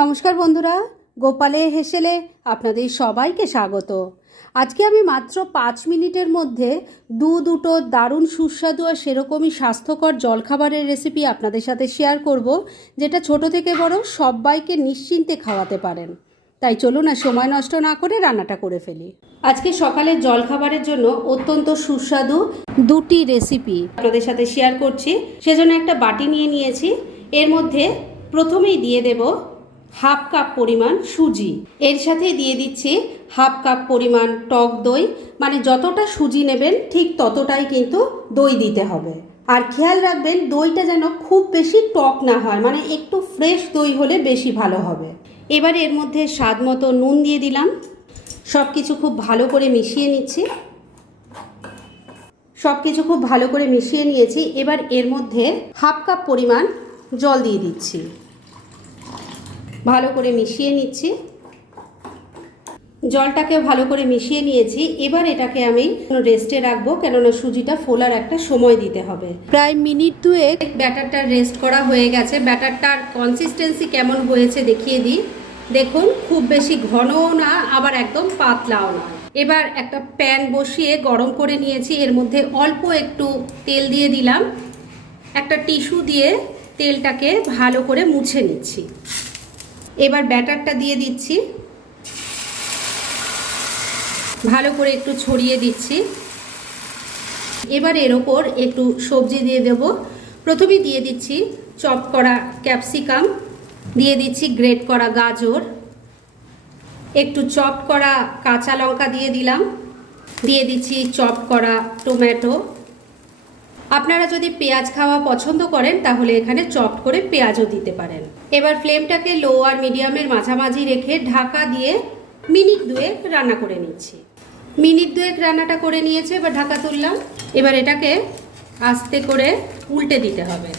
নমস্কার বন্ধুরা, গোপালে হেসেলে আপনাদের সবাইকে স্বাগত। আজকে আমি মাত্র পাঁচ মিনিটের মধ্যে দু দুটো দারুণ সুস্বাদু আর সেরকমই স্বাস্থ্যকর জলখাবারের রেসিপি আপনাদের সাথে শেয়ার করব, যেটা ছোট থেকে বড় সবাইকে নিশ্চিন্তে খাওয়াতে পারেন। তাই চলুন আর সময় নষ্ট না করে রান্নাটা করে ফেলি। আজকে সকালের জলখাবারের জন্য অত্যন্ত সুস্বাদু দুটি রেসিপি আপনাদের সাথে শেয়ার করছি। সেজন্য একটা বাটি নিয়ে নিয়েছি। এর মধ্যে প্রথমেই দিয়ে দেব হাফ কাপ পরিমাণ সুজি। এর সাথে দিয়ে দিচ্ছি হাফ কাপ পরিমাণ টক দই। মানে যতটা সুজি নেবেন ঠিক ততটাই কিন্তু দই দিতে হবে। আর খেয়াল রাখবেন দইটা যেন খুব বেশি টক না হয় মানে একটু ফ্রেশ দই হলে বেশি ভালো হবে। এবার এর মধ্যে স্বাদ মতো নুন দিয়ে দিলাম। সব কিছু খুব ভালো করে মিশিয়ে নিচ্ছি। সব কিছু খুব ভালো করে মিশিয়ে নিয়েছি। এবার এর মধ্যে হাফ কাপ পরিমাণ জল দিয়ে দিচ্ছি। ভালো করে মিশিয়ে নিচ্ছি। জলটাকে ভালো করে মিশিয়ে নিয়েছি। এবার এটাকে আমি রেস্টে রাখব, কেননা সুজিটা ফোলার একটা সময় দিতে হবে। প্রায় মিনিট দুয়েক ব্যাটারটা রেস্ট করা হয়ে গেছে। ব্যাটারটার কনসিস্টেন্সি কেমন হয়েছে দেখিয়ে দিই। দেখুন, খুব বেশি ঘনও না, আবার একদম পাতলাও না। এবার একটা প্যান বসিয়ে গরম করে নিয়েছি। এর মধ্যে অল্প একটু তেল দিয়ে দিলাম। একটা টিস্যু দিয়ে তেলটাকে ভালো করে মুছে নিচ্ছি। এবার ব্যাটারটা দিয়ে দিচ্ছি। ভালো করে একটু ছড়িয়ে দিচ্ছি। এবার এর ওপর একটু সবজি দিয়ে দেব। প্রথমে দিয়ে দিচ্ছি চপ করা ক্যাপসিকাম, দিয়ে দিচ্ছি গ্রেট করা গাজর, একটু চপ করা কাঁচা লঙ্কা দিয়ে দিলাম, দিয়ে দিচ্ছি চপ করা টমেটো। আপনারা যদি পেঁয়াজ খাওয়া পছন্দ করেন, তাহলে এখানে চপ করে পেঁয়াজও দিতে পারেন। এবার ফ্লেমটাকে লো আর মিডিয়ামের মাঝামাঝি রেখে ঢাকা দিয়ে মিনিট দুয়েক রান্না করে নিচ্ছি। মিনিট দুয়েক রান্নাটা করে নিয়েছে, এবার ঢাকা তুললাম। এবার এটাকে আস্তে করে উল্টে দিতে হবে।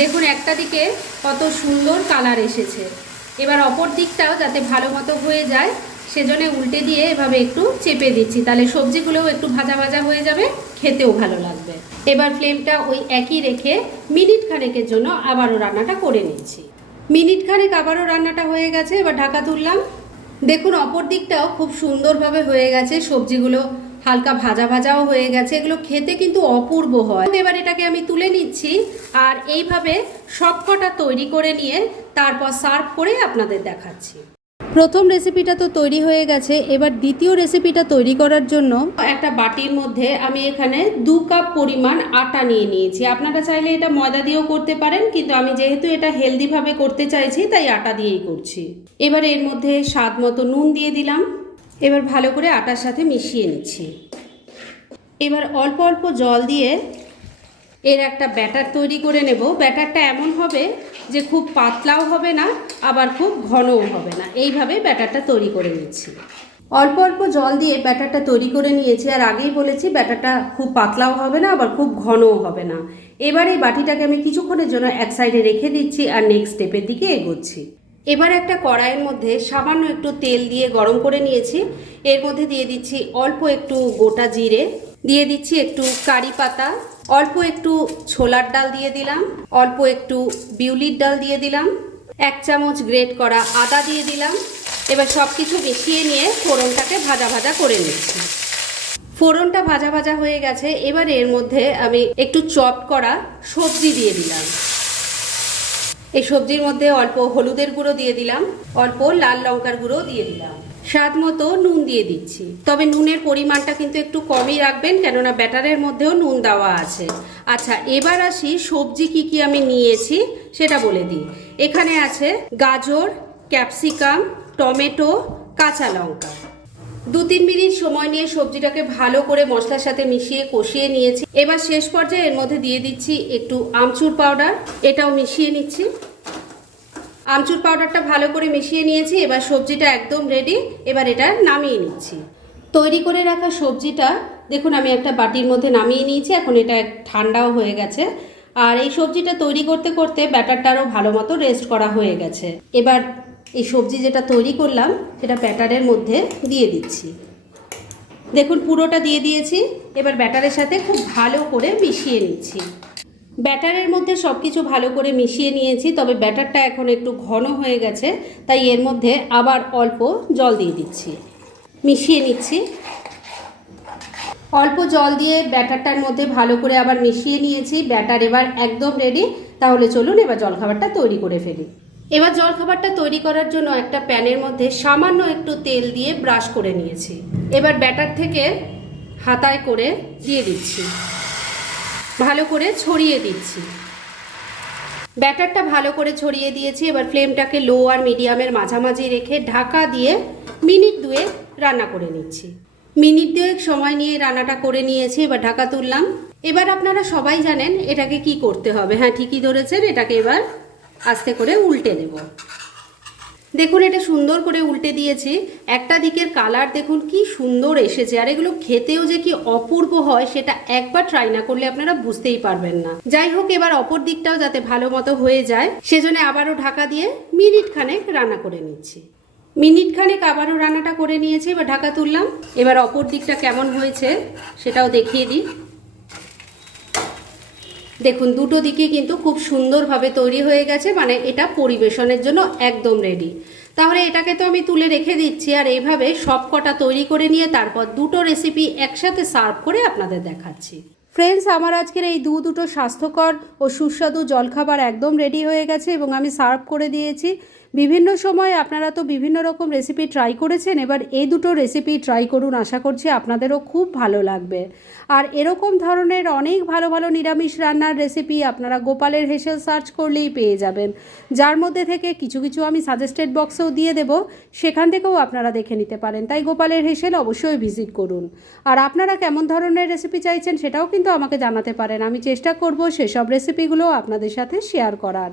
দেখুন, একটা দিকে কত সুন্দর কালার এসেছে। এবার অপর দিকটাও যাতে ভালো মতো হয়ে যায় সেজন্য উল্টে দিয়ে এভাবে একটু চেপে দিচ্ছি। তাহলে সবজিগুলোও একটু ভাজা ভাজা হয়ে যাবে, খেতেও ভালো লাগবে। এবার ফ্লেমটা ওই একই রেখে মিনিট খানেকের জন্য আবারও রান্নাটা করে নিচ্ছি। মিনিট খানেক আবারও রান্নাটা হয়ে গেছে, এবার ঢাকা তুললাম। দেখুন, অপর দিকটাও খুব সুন্দরভাবে হয়ে গেছে, সবজিগুলো হালকা ভাজা ভাজাও হয়ে গেছে। এগুলো খেতে কিন্তু অপূর্ব হয়। এবার এটাকে আমি তুলে নিচ্ছি আর এইভাবে সবকটা তৈরি করে নিয়ে তারপর সার্ভ করে আপনাদের দেখাচ্ছি। প্রথম রেসিপিটা তো তৈরি হয়ে গেছে, এবার দ্বিতীয় রেসিপিটা তৈরি করার জন্য একটা বাটির মধ্যে আমি এখানে দু কাপ পরিমাণ আটা নিয়ে নিয়েছি। আপনারা চাইলে এটা ময়দা দিয়েও করতে পারেন, কিন্তু আমি যেহেতু এটা হেলদিভাবে করতে চাইছি, তাই আটা দিয়েই করছি। এবার এর মধ্যে স্বাদ মতো নুন দিয়ে দিলাম। এবার ভালো করে আটার সাথে মিশিয়ে নিচ্ছি। এবার অল্প অল্প জল দিয়ে এর একটা ব্যাটার তৈরি করে নেব। ব্যাটারটা এমন হবে যে খুব পাতলাও হবে না, আবার খুব ঘনও হবে না। এইভাবে ব্যাটারটা তৈরি করে নিচ্ছি। অল্প অল্প জল দিয়ে ব্যাটারটা তৈরি করে নিয়েছি, আর আগেই বলেছি ব্যাটারটা খুব পাতলাও হবে না, আবার খুব ঘনও হবে না। এবার এই বাটিটাকে আমি কিছুক্ষণের জন্য এক সাইডে রেখে দিচ্ছি, আর নেক্সট স্টেপের দিকে এগোচ্ছি। এবার একটা কড়াইয়ের মধ্যে সামান্য একটু তেল দিয়ে গরম করে নিয়েছি। এর মধ্যে দিয়ে দিচ্ছি অল্প একটু গোটা জিরে দিয়ে দিচ্ছি একটু কারি পাতা। অল্প একটু ছোলার ডাল দিয়ে দিলাম। অল্প একটু বিউলির ডাল দিয়ে দিলাম। এক চামচ গ্রেট করা আদা দিয়ে দিলাম। এবার সব কিছু মিশিয়ে নিয়ে ফোড়নটাকে ভাজা ভাজা করে নিচ্ছি। ফোড়নটা ভাজা ভাজা হয়ে গেছে। এবার এর মধ্যে আমি একটু চপ করা সবজি দিয়ে দিলাম। এই সবজির মধ্যে অল্প হলুদের গুঁড়ো দিয়ে দিলাম। অল্প লাল লঙ্কার গুঁড়ো দিয়ে দিলাম। স্বাদ মতো নুন দিয়ে দিচ্ছি। তবে নুনের পরিমাণটা কিন্তু একটু কমই রাখবেন, কেননা ব্যাটারের মধ্যেও নুন দেওয়া আছে। আচ্ছা এবার আসি সবজি কি কি আমি নিয়েছি, সেটা বলে দিই। এখানে আছে গাজর, ক্যাপসিকাম, টমেটো, কাঁচা লঙ্কা। দু তিন মিনিট সময় নিয়ে সবজিটাকে ভালো করে মশলার সাথে মিশিয়ে কষিয়ে নিয়েছি। এবার শেষ পর্যায়ে এর মধ্যে দিয়ে দিচ্ছি একটু আমচুর পাউডার। এটাও মিশিয়ে নিচ্ছি। আমচুর পাউডারটা ভালো করে মিশিয়ে নিয়েছি, এবার সবজিটা একদম রেডি এবার এটা নামিয়ে নিচ্ছি। তৈরি করে রাখা সবজিটা, দেখুন আমি একটা বাটির মধ্যে নামিয়ে নিয়েছি, এখন এটা ঠান্ডাও হয়ে গেছে। আর এই সবজিটা তৈরি করতে করতে ব্যাটারটারও ভালো মতো রেস্ট করা হয়ে গেছে। এবার এই সবজি যেটা তৈরি করলাম, সেটা ব্যাটারের মধ্যে দিয়ে দিচ্ছি। দেখুন পুরোটা দিয়ে দিয়েছি, এবার ব্যাটারের সাথে খুব ভালো করে মিশিয়ে নিচ্ছি। ব্যাটারের মধ্যে সব কিছু ভালো করে মিশিয়ে নিয়েছি, তবে ব্যাটারটা এখন একটু ঘন হয়ে গেছে, তাই এর মধ্যে আবার অল্প জল দিয়ে দিচ্ছি। মিশিয়ে নিচ্ছি। অল্প জল দিয়ে ব্যাটারটার মধ্যে ভালো করে আবার মিশিয়ে নিয়েছি, ব্যাটার এবার একদম রেডি তাহলে চলুন এবার জলখাবারটা তৈরি করে ফেলি। এবার জলখাবারটা তৈরি করার জন্য একটা প্যানের মধ্যে সামান্য একটু তেল দিয়ে ব্রাশ করে নিয়েছি। এবার ব্যাটার থেকে হাতায় করে দিয়ে দিচ্ছি। ভালো করে ছড়িয়ে দিচ্ছি। ব্যাটারটা ভালো করে ছড়িয়ে দিয়েছি, এবার ফ্লেমটাকে লো আর মিডিয়ামের মাঝামাঝি রেখে ঢাকা দিয়ে মিনিট দুয়েক রান্না করে নিচ্ছি। মিনিট দুয়েক সময় নিয়ে রান্নাটা করে নিয়েছি, এবার ঢাকা তুললাম। এবার আপনারা সবাই জানেন এটাকে কি করতে হবে। হ্যাঁ ঠিকই ধরেছেন, এটাকে এবার আস্তে করে উল্টে দেব। দেখুন, এটা সুন্দর করে উল্টে দিয়েছি। একটা দিকের কালার দেখুন, কি সুন্দর এসেছে। আর এগুলো খেতেও যে কি অপূর্ব হয়, সেটা একবার ট্রাই না করলে আপনারা বুঝতেই পারবেন না। যাই হোক, এবার অপর দিকটাও যাতে ভালো মতো হয়ে যায়, সেজন্য আবারও ঢাকা দিয়ে মিনিট খানেক রান্না করে নিচ্ছি। মিনিট খানেক আবারও রান্নাটা করে নিয়েছি, এবার ঢাকা তুললাম। এবার অপর দিকটা কেমন হয়েছে, সেটাও দেখিয়ে দিই। দেখুন, দুটো দিকে কিন্তু খুব সুন্দরভাবে তৈরি হয়ে গেছে মানে এটা পরিবেশনের জন্য একদম রেডি তাহলে এটাকে তো আমি তুলে রেখে দিচ্ছি, আর এইভাবে সব কটা তৈরি করে নিয়ে তারপর দুটো রেসিপি একসাথে সার্ভ করে আপনাদের দেখাচ্ছি। ফ্রেন্ডস আমার আজকের এই দু দুটো স্বাস্থ্যকর ও সুস্বাদু জলখাবার একদম রেডি হয়ে গেছে এবং আমি সার্ভ করে দিয়েছি। বিভিন্ন সময় আপনারা তো বিভিন্ন রকম রেসিপি ট্রাই করেছেন, এবার এই দুটো রেসিপি ট্রাই করুন, আশা করছি আপনাদেরও খুব ভালো লাগবে। আর এরকম ধরনের অনেক ভালো ভালো নিরামিষ রান্নার রেসিপি আপনারা গোপালের হেসেল সার্চ করলেই পেয়ে যাবেন। যার মধ্যে থেকে কিছু কিছু আমি সাজেস্টেড বক্সেও দিয়ে দেব, সেখান থেকেও আপনারা দেখে নিতে পারেন। তাই গোপালের হেসেল অবশ্যই ভিজিট করুন। আর আপনারা কেমন ধরনের রেসিপি চাইছেন সেটাও কিন্তু আমাকে জানাতে পারেন। আমি চেষ্টা করব সেসব রেসিপিগুলো আপনাদের সাথে শেয়ার করার।